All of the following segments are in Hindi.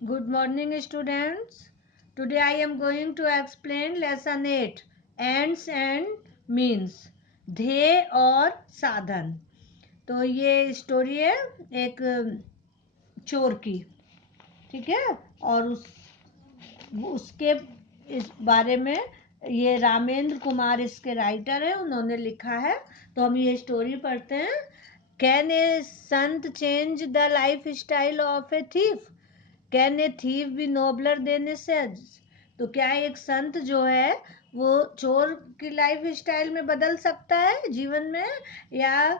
Good morning, students. Today I am going to explain lesson 8 ends and means ध्येय और साधन। तो ये स्टोरी है एक चोर की, ठीक है। और उसके इस बारे में ये रामेंद्र कुमार इसके राइटर है, उन्होंने लिखा है। तो हम ये स्टोरी पढ़ते हैं। Can a saint change the lifestyle of a thief? Can a thief be nobler than a sage? तो क्या एक संत जो है वो चोर की लाइफ स्टाइल में बदल सकता है जीवन में, या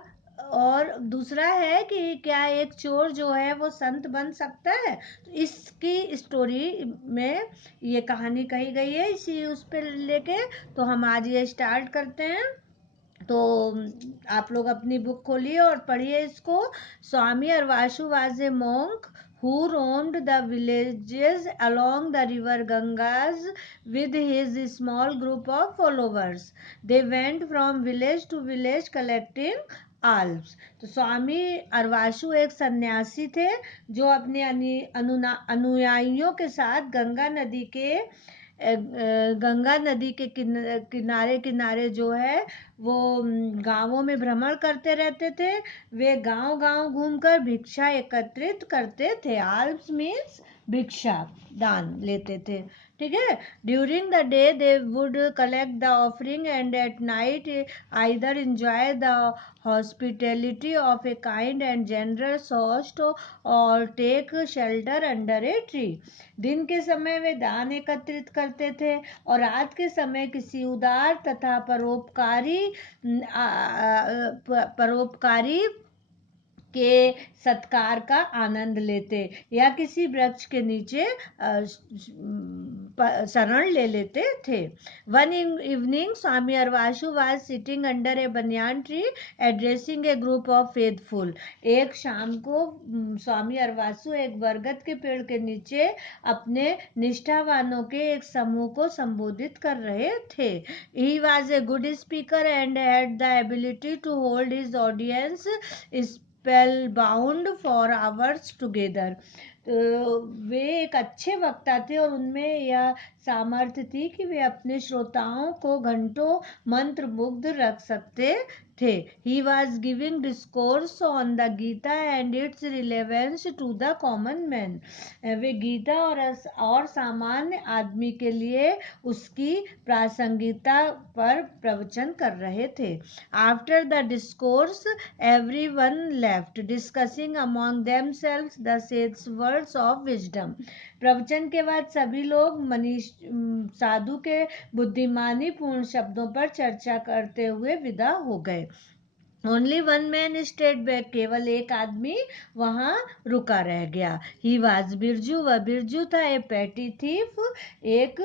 और दूसरा है कि क्या एक चोर जो है वो संत बन सकता है? तो इसकी स्टोरी में ये कहानी कही गई है, इसी उस पर लेके। तो हम आज ये स्टार्ट करते हैं। तो आप लोग अपनी बुक खोलिए और पढ़िए इसको। Swami Aravasu was a monk who roamed the villages along the river Gangas with his small group of followers. They went from village to village collecting alms. तो स्वामी अरवासु एक सन्यासी थे जो अपने अनुयायियों के साथ गंगा नदी के किनारे किनारे जो है वो गांवों में भ्रमण करते रहते थे। वे गांव गांव घूमकर भिक्षा एकत्रित करते थे। आल्म्स मीन्स भिक्षा, दान लेते थे, ठीक है। During the day they would collect the offering and at night either enjoy the hospitality of a kind and generous host or take shelter under a tree. दिन के समय वे दान एकत्रित करते थे और रात के समय किसी उदार तथा परोपकारी के सत्कार का आनंद लेते या किसी वृक्ष के नीचे शरण ले लेते थे। One evening Swami Aravasu was sitting under a banyan tree addressing a group of faithful. एक शाम को स्वामी अरवासु एक बरगद के पेड़ के नीचे अपने निष्ठावानों के एक समूह को संबोधित कर रहे थे। He was a good speaker and had the ability to hold his audience spellbound for hours together. तो वे एक अच्छे वक्ता थे और उनमें यह सामर्थ्य थी कि वे अपने श्रोताओं को घंटों मंत्रमुग्ध रख सकते थे। He was giving discourse on the Gita and its relevance to the common man. वे गीता और सामान्य आदमी के लिए उसकी प्रासंगिकता पर प्रवचन कर रहे थे। After the discourse, everyone left, discussing among themselves the sage words of wisdom. प्रवचन के बाद सभी लोग साधु के बुद्धिमानी पूर्ण शब्दों पर चर्चा करते हुए विदा हो गए। Only one man stayed back, केवल एक आदमी वहां रुका रह गया। ही वाज बिरजू, वह बिरजू था। ए पैटी थीफ, एक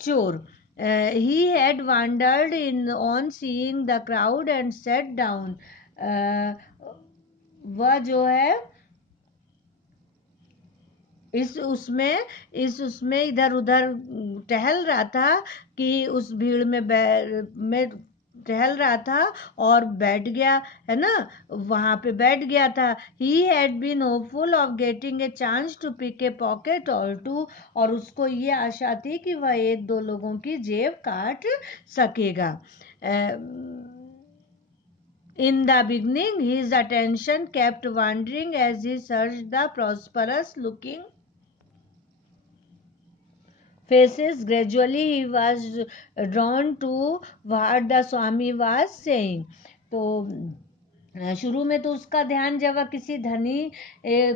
चोर। He had wandered in on seeing the crowd and sat down. वह जो है इस उसमें इधर उधर टहल रहा था कि उस भीड़ में टहल रहा था और बैठ गया, है ना, वहां पे बैठ गया था। He had been hopeful of getting a chance to pick a pocket और टू, और उसको ये आशा थी कि वह एक दो लोगों की जेब काट सकेगा। In the beginning, his attention kept wandering as he searched the prosperous looking faces. Gradually he was drawn to what the Swami was saying. तो शुरू में तो उसका ध्यान जब वह किसी धनी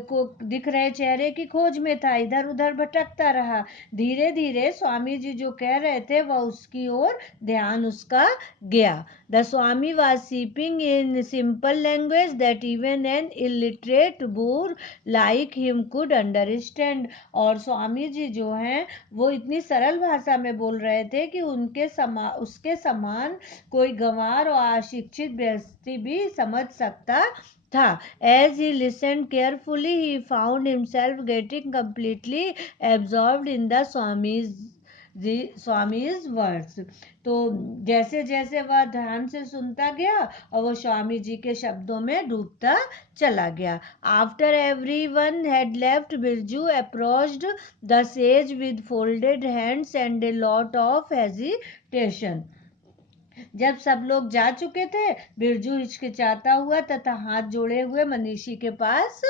को दिख रहे चेहरे की खोज में था, इधर उधर भटकता रहा। धीरे धीरे स्वामी जी जो कह रहे थे वह उसकी ओर ध्यान उसका गया। The Swami was speaking in simple language that even an illiterate boor like him could understand. और स्वामी जी जो हैं वो इतनी सरल भाषा में बोल रहे थे कि उसके समान कोई गंवार और अशिक्षित व्यक्ति भी समझ सकता था। As he listened carefully, he found himself getting completely absorbed in the Swami's Swami's words. तो जैसे जैसे वह ध्यान से सुनता गया और वो स्वामी जी के शब्दों में डूबता चला गया। After every one had left, Birju approached the sage with folded hands and a lot of hesitation. जब सब लोग जा चुके थे, बिरजू हिचकिचाता हुआ तथा हाथ जोड़े हुए मनीषी के पास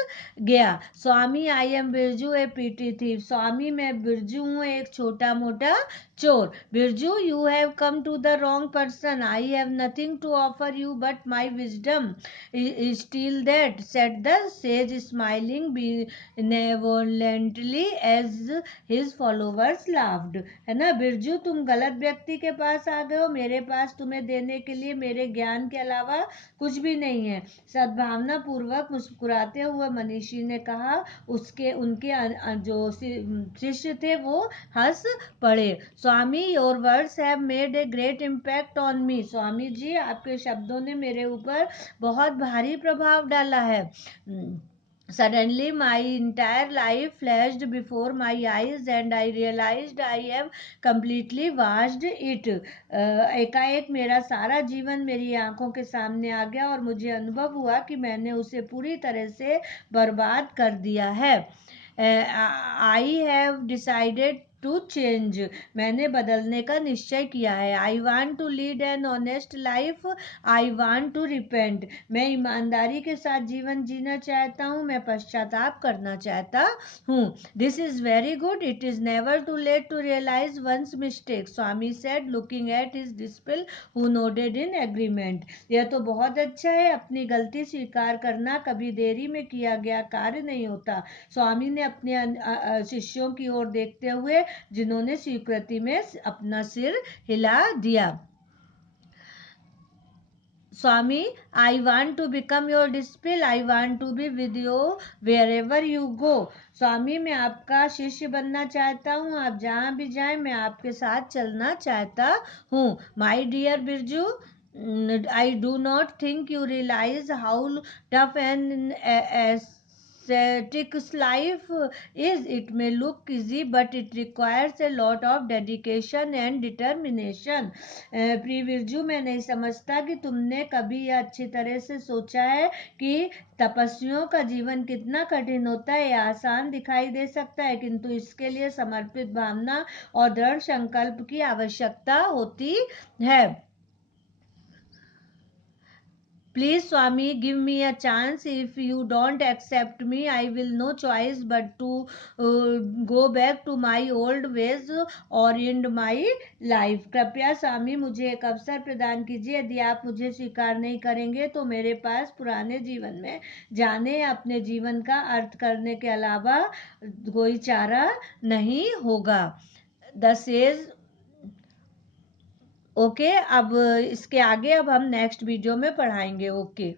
गया। Swami, I am Birju a petty thief. Swami, मैं बिरजू हूँ, एक छोटा मोटा चोर। Birju, you have come to the wrong person. I have nothing to offer you but my wisdom. Still that, said the sage smiling benevolently as his followers laughed। है ना बिरजू, तुम गलत व्यक्ति के पास आ गए हो। मेरे पास तुम्हें देने के लिए मेरे ज्ञान के अलावा कुछ भी नहीं है। सद्भावना पूर्वक मुस्कुराते हुए मनीषी ने कहा। उसके उनके जो शिष्य थे वो हंस पड़े। Swami, your words have made a great impact on me. Swami ji, आपके शब्दों ने मेरे ऊपर बहुत भारी प्रभाव डाला है। Suddenly, my entire life flashed before my eyes and I realized I have completely watched it। एकाएक मेरा सारा जीवन मेरी आंखों के सामने आ गया और मुझे अनुभव हुआ कि मैंने उसे पूरी तरह से बर्बाद कर दिया है। I have decided to change. मैंने बदलने का निश्चय किया है। I want to lead an honest life. I want to repent. मैं ईमानदारी के साथ जीवन जीना चाहता हूँ। मैं पश्चाताप करना चाहता हूँ। This is very good. It is never too late to realise one's mistake, Swami said looking at his disciple who nodded in agreement. यह तो बहुत अच्छा है। अपनी गलती स्वीकार करना कभी देरी में किया गया कार्य नहीं होता। स्वामी ने अपने शिष्यों की ओर देखते हुए, जिन्होंने स्वीकृति में अपना सिर हिला दिया। Swami, I want to become your disciple. I want to be with you wherever you go. Swami, मैं आपका शिष्य बनना चाहता हूँ। आप जहाँ भी जाएं मैं आपके साथ चलना चाहता हूँ। My dear Birju, I do not think you realise how tough and ascetic's life is। It may look easy but it requires a lot of dedication and determination। प्रिय बिरजू, मैं नहीं समझता कि तुमने कभी यह अच्छी तरह से सोचा है कि तपस्वियों का जीवन कितना कठिन होता है। यह आसान दिखाई दे सकता है किंतु इसके लिए समर्पित भावना और दृढ़ संकल्प की आवश्यकता होती है। Please, Swami, give me a chance. If you don't accept me, I will no choice but to go back to my old ways or end my life। कृपया स्वामी, मुझे एक अवसर प्रदान कीजिए। यदि आप मुझे स्वीकार नहीं करेंगे तो मेरे पास पुराने जीवन में जाने या अपने जीवन का अर्थ करने के अलावा कोई चारा नहीं होगा। The sage okay. अब इसके आगे अब हम नेक्स्ट वीडियो में पढ़ाएंगे। ओके।